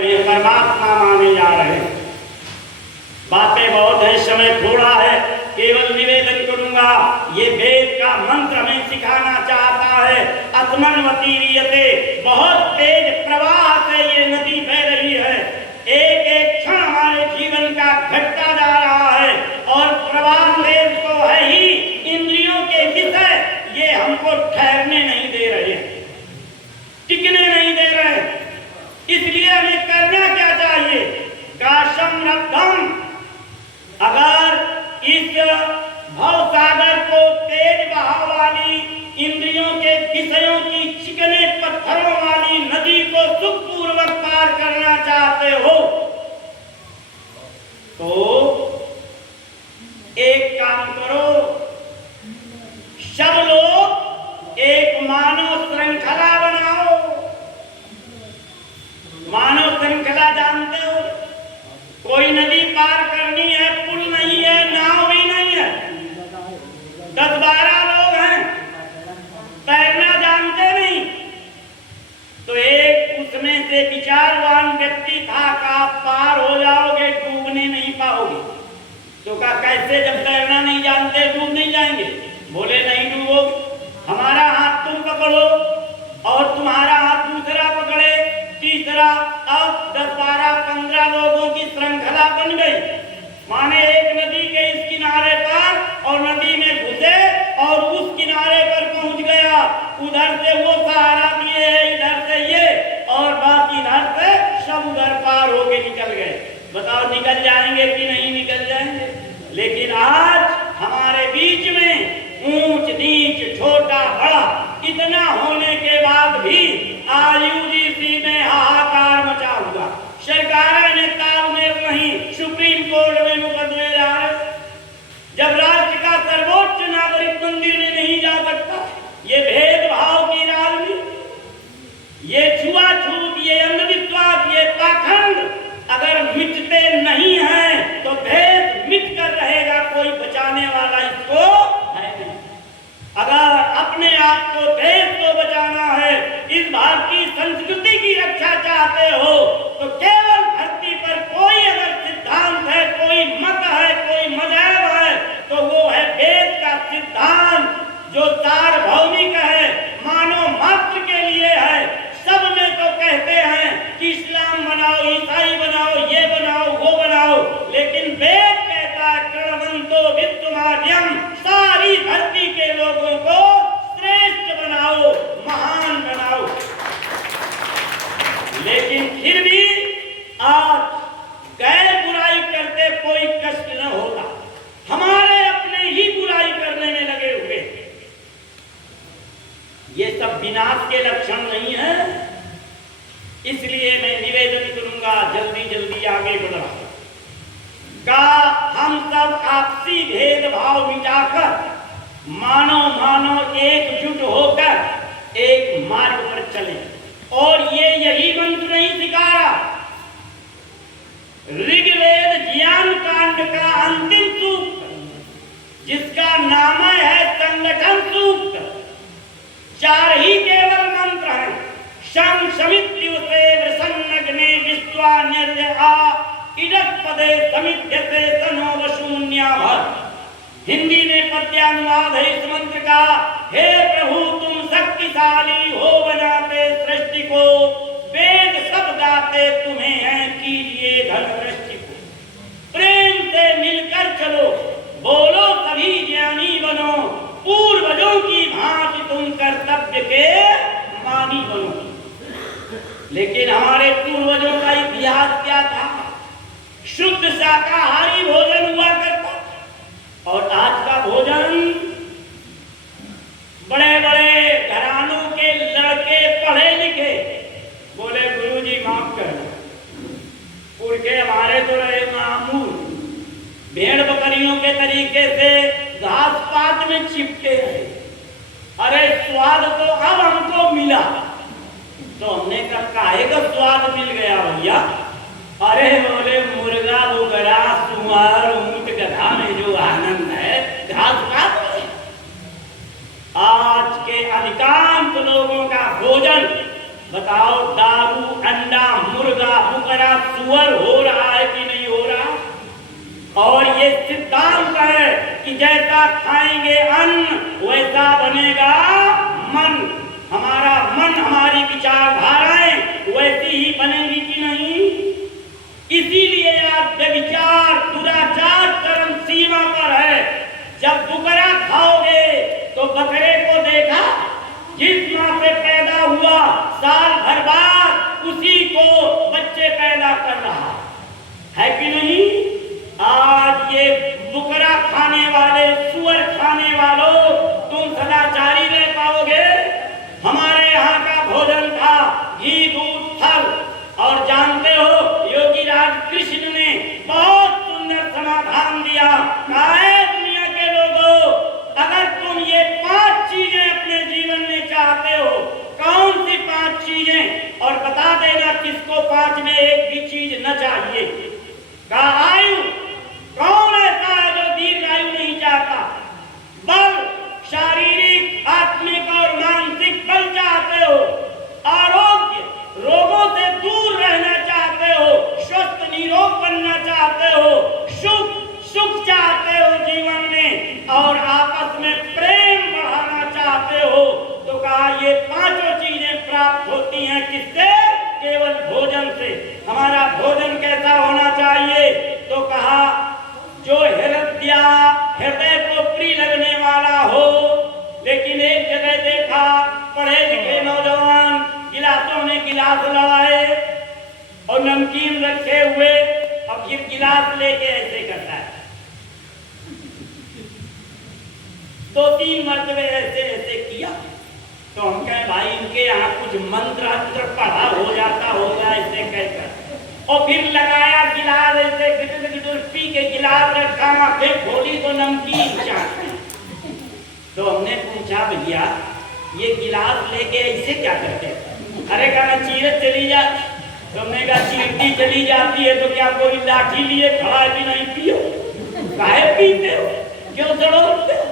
परमात्मा माने जा रहे हैं। बातें बहुत है, समय थोड़ा है, केवल निवेदन करूंगा। ये वेद का मंत्र हमें सिखाना चाहता है। अस्मन्वतीर्यते, बहुत तेज प्रवाह से ये नदी बह रही है। एक एक क्षण हमारे जीवन का घटता जा रहा है और प्रवाह तेज तो है ही, इंद्रियों के विषय ये हमको ठहरने नहीं दे रहे, टिकने नहीं दे रहे। इसलिए हमें करना क्या चाहिए? काशम रब्धम, अगर इस भवसागर को तेज बहाव वाली इंद्रियों के विषयों की चिकने पत्थरों वाली नदी को सुखपूर्वक पार करना चाहते हो तो एक काम करो, सब लोग एक मानव श्रृंखला बनाओ। मानव श्रृंखला जानते हो? कोई नदी पार करनी है, पुल नहीं है, नाव भी नहीं है, 10-12 लोग हैं, तैरना जानते नहीं, तो एक उसमें से विचारवान व्यक्ति था कि आप पार हो जाओगे, डूबने नहीं पाओगे। तो कहा कैसे? जब तैरना नहीं जानते डूब नहीं जाएंगे? बोले नहीं डूबोगे। हमारा हाथ तुम पकड़ो और तुम्हारा हाथ दूसरा पकड़े, तीसरा, अब 10-12-15 लोगों की श्रृंखला बन गई। माने एक नदी के इस किनारे पर और नदी में घुसे और उस किनारे पर पहुंच गया। उधर से वो सहारा दिए है, इधर से ये, और बाकी इधर से सब उधर पार होके निकल गए। बताओ निकल जाएंगे कि नहीं निकल जाएंगे? लेकिन आज हमारे बीच में ऊंच नीच छोटा बड़ा इतना होने के बाद भी आज यूजीसी में हाहाकार मचा हुआ। सरकारें ने तालमेल नहीं, सुप्रीम कोर्ट में मुकदमे जा रहे। जब राज्य का सर्वोच्च नागरिक मंदिर में नहीं जा सकता, ये भेदभाव की राजनीति, ये छुआछूत, ये अंधविश्वास, ये पाखंड अगर मिटते नहीं हैं तो भेद मिट कर रहेगा, कोई बचाने वाला इसको है नहीं। अगर अपने आप को, देश को बचाना है, इस भारतीय संस्कृति की रक्षा चाहते हो तो केवल धरती पर कोई अगर सिद्धांत है, कोई मत है, कोई मजहब है तो वो है वेद का सिद्धांत, जो सार्वभौमिक है, मानव मात्र के लिए है। सब में तो कहते हैं कि इस्लाम बनाओ, ईसाई बनाओ, ये बनाओ, वो बनाओ, लेकिन वेद कहता है कृणवंतो वित्तमाद्यम, सारी धरती के लोगों को श्रेष्ठ बनाओ, महान बनाओ। लेकिन फिर भी आज गैर बुराई करते कोई कष्ट न होता, हमारे अपने ही बुराई करने में लगे हुए। ये सब विनाश के लक्षण नहीं है। इसलिए मैं निवेदन करूंगा, जल्दी जल्दी आगे बढ़ा का हम सब आपसी भेदभाव मिटाकर मानो एकजुट होकर एक मार्ग पर चले। और ये यही मंत्र नहीं सिखा रहा, ऋग्वेद ज्ञान कांड का अंतिम सूक्त जिसका नाम है संगठन सूक्त, 4 ही केवल मंत्र हैं। शम समित्युसे वृषन्नग्ने विश्वा निर्जया इदत्पदे समिध्यते तनो वशून्याभर। हिंदी में पद्यानुवाद है इस मंत्र का। हे प्रभु तुम शक्तिशाली हो, बनाते सृष्टि को, वेद सब गाते तुम्हें हैं, कीजिए धन दृष्टि को। प्रेम से मिलकर चलो, बोलो सभी ज्ञानी बनो, पूर्वजों की भांति तुम कर्तव्य के मानी बनो। लेकिन हमारे पूर्वजों का इतिहास क्या था? शुद्ध शाकाहारी भोजन हुआ करता, और आज का भोजन बड़े बड़े घरानों के लड़के पढ़े लिखे बोले गुरुजी माफ करना, पुरखे हमारे तो रहे मामूल, भेड़ बकरियों के तरीके से घास पात में चिपके रहे। अरे स्वाद तो अब हमको मिला, तो हमने कहा काहे का स्वाद मिल गया भैया? अरे बोले मुर्गा बुगरा सुअर ऊंट गधा में जो आनंद है घास पात में। आज के अधिकांश लोगों का भोजन बताओ, दारू, अंडा, मुर्गा, बुकरा, सुअर हो रहा है कि नहीं हो रहा? और ये सिद्धांत है कि जैसा खाएंगे अन्न वैसा बनेगा मन। हमारा मन, हमारी विचारधाराएं वैसी ही बनेगी कि नहीं? इसीलिए आज व्यभिचार, दुराचार चरम सीमा पर है। जब बुकरा खाओगे तो बकरे को देखा, जिस मां से पैदा हुआ साल भर बाद उसी को बच्चे पैदा कर रहा है कि नहीं? आज ये बुकरा खाने वाले, सुअर खाने वालों, तुम सदाचारी रह पाओगे? हमारे यहाँ का भोजन था घी, दूध, फल। और जानते हो, योगी राज कृष्ण ने बहुत सुंदर समाधान दिया। दुनिया के लोगों, अगर तुम ये 5 चीजें अपने जीवन में चाहते हो, कौन सी 5 चीजें? और बता देना किसको 5 में एक भी चीज न चाहिए। का आयु, कौन ऐसा है जो दीर्घ आयु नहीं चाहता? बल, शारीरिक, आत्मिक और मानसिक बल चाहते हो। आरोग्य, रोगों से दूर रहना चाहते हो, स्वस्थ निरोग बनना चाहते हो, सुख चाहते हो जीवन में, और आपस में प्रेम बढ़ाना चाहते हो। तो कहा ये 5 चीजें प्राप्त होती हैं किससे? केवल भोजन से। हमारा भोजन कैसा होना चाहिए? तो कहा जो हृदय को प्रिय लगने वाला हो। लेकिन एक जगह देखा, पढ़े लिखे नौजवान गिलासों में गिलास लड़ाए और नमकीन रखे हुए, और फिर गिलास लेके ऐसे करता है, 2-3 मरतबे ऐसे ऐसे किया। तो हम कहे भाई इनके यहाँ कुछ मंत्र पढ़ा हो जाता होगा, ऐसे कहकर। और फिर लगाया गिलास, ऐसे पी के गिलास रखा, फिर खोली तो नमकीन चाट। तो हमने पूछा भैया ये गिलास लेके ऐसे क्या करते? अरे कहा चीरत चली जा। तो हमने कहा चीरती चली जाती है तो क्या कोई लाठी लिए खड़ा है कि नहीं पियो? काहे पीते हो? क्यों दौड़ते हो?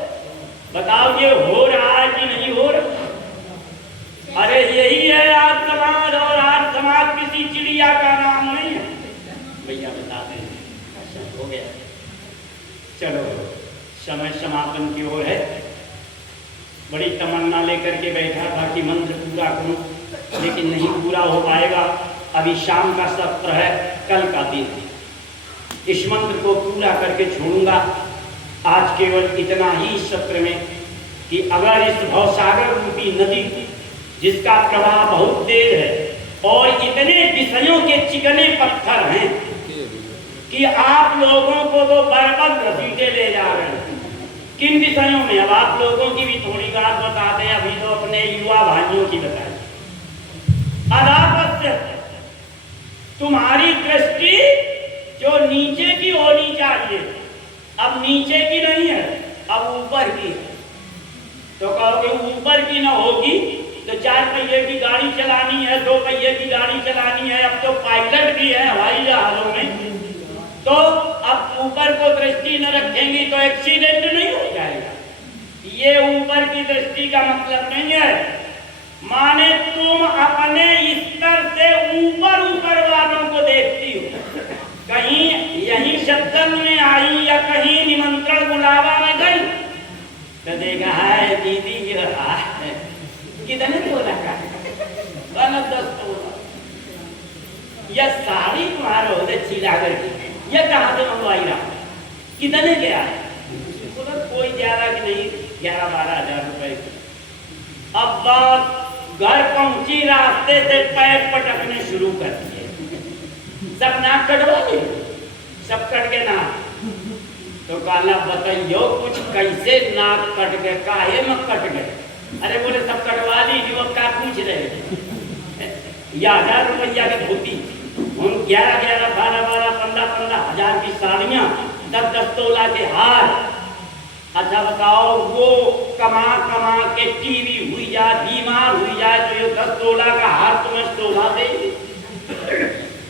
बताओ ये हो रहा है कि नहीं हो रहा? अरे यही है आज समाज, और आज समाज किसी चिड़िया का नाम नहीं है। भैया बताते हैं, हो गया। चलो समय समापन की ओर है। बड़ी तमन्ना लेकर के बैठा था कि मंत्र पूरा करूं, लेकिन नहीं पूरा हो पाएगा। अभी शाम का सत्र है, कल का दिन है। इस मंत्र को पूरा करके छोड़ूंगा। आज केवल इतना ही इस सत्र में कि अगर इस भवसागर रूपी नदी, जिसका प्रवाह बहुत तेज है और इतने विषयों के चिकने पत्थर हैं कि आप लोगों को तो बर्बाद घसीटे ले जा रहे हैं। किन विषयों में? अब आप लोगों की भी थोड़ी बात बता दें, अभी तो अपने युवा भाइयों की बताएं। अदापत्य, तुम्हारी दृष्टि जो नीचे की होनी चाहिए, अब नीचे की नहीं है, अब ऊपर की है। तो कहोगे ऊपर की ना होगी तो 4 पहिए की गाड़ी चलानी है, 2 पहिए की गाड़ी चलानी है, अब तो पायलट भी है हवाई जहाजों में। तो अब ऊपर को दृष्टि न रखेंगी तो एक्सीडेंट नहीं हो जाएगा। ये ऊपर की दृष्टि का मतलब नहीं है। माने तुम अपने स्तर से ऊपर ऊपर वालों को देखती हो। कहीं यही शब्द में आई या कहीं निमंत्रण बुलावा में गई तो देखा है दीदी ये रहा है, कितने बोला का 10 तोला, यह साड़ी तुम्हारे होते चिला करके, यह कहाँ से मंगवाई रहा, कितने गया है? कोई ज्यादा कि नहीं, 11-12 हजार रुपए। अब बात घर पहुंची, रास्ते से पैर पटकने शुरू कर दिए। सब नाक कटवा लिए, सब कट के नाक। तो काला बताइयो कुछ कैसे नाक कट गए, काहे में कट गए? अरे बोले सब कटवा ली, युवक का पूछ रहे या 1000 रुपया की धोती, 11-11, 12-12, 15-15 हजार की साड़ियां, 10-10 तोला के हार। अच्छा बताओ, वो कमा कमा के टीवी हुई जाए, बीमार हुई जाए तो ये 10 तोला का हार तुम्हें शोभा दे?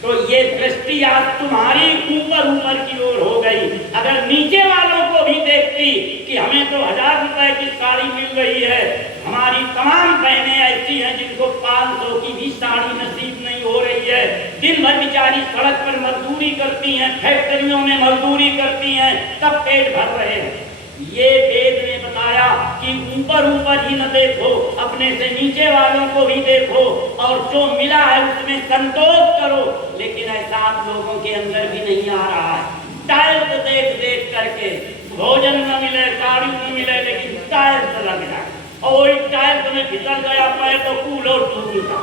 तो ये दृष्टि आज तुम्हारी ऊपर ऊपर की ओर हो गई। अगर नीचे वालों को भी देखती कि हमें तो 1000 रुपए की साड़ी मिल रही है, हमारी तमाम बहनें ऐसी हैं जिनको 500 की भी साड़ी नसीब नहीं हो रही है, दिन भर बेचारी सड़क पर मजदूरी करती हैं, फैक्ट्रियों में मजदूरी करती हैं, तब पेट भर रहे हैं। ये वेद ने बताया कि ऊपर ऊपर ही न देखो, अपने से नीचे वालों को भी देखो और जो मिला है उसमें संतोष करो। लेकिन ऐसा आप लोगों के अंदर भी नहीं आ रहा है। टाइल्स देख देख करके भोजन न मिले, साड़ी न मिले, लेकिन टाइल्स लग जाए और वही टाइल्स में फिसल गया पैर तो कूल और टूटा।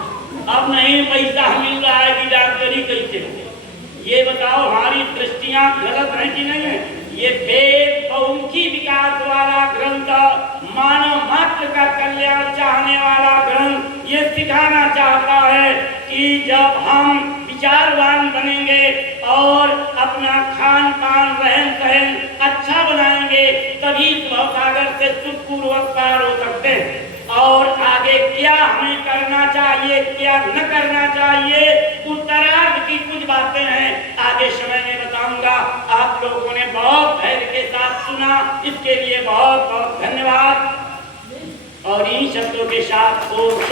अब नहीं पैसा मिल रहा है कि डॉक्टरी कैसे हो। ये बताओ हमारी दृष्टियां गलत है कि नहीं है? ये वेद बहुमुखी विकास वाला ग्रंथ, मानव मात्र का कल्याण चाहने वाला ग्रंथ ये सिखाना चाहता है कि जब हम विचारवान बनेंगे और अपना खान पान रहन सहन अच्छा बनाएंगे, तभी भवसागर से सुखपूर्वक पार हो सकते हैं। और आगे क्या हमें करना चाहिए, क्या न करना चाहिए, उत्तरार्ध की कुछ बातें हैं, आगे समय में बताऊंगा। आप लोगों ने बहुत धैर्य के साथ सुना, इसके लिए बहुत बहुत धन्यवाद। और इन शब्दों के साथ ओम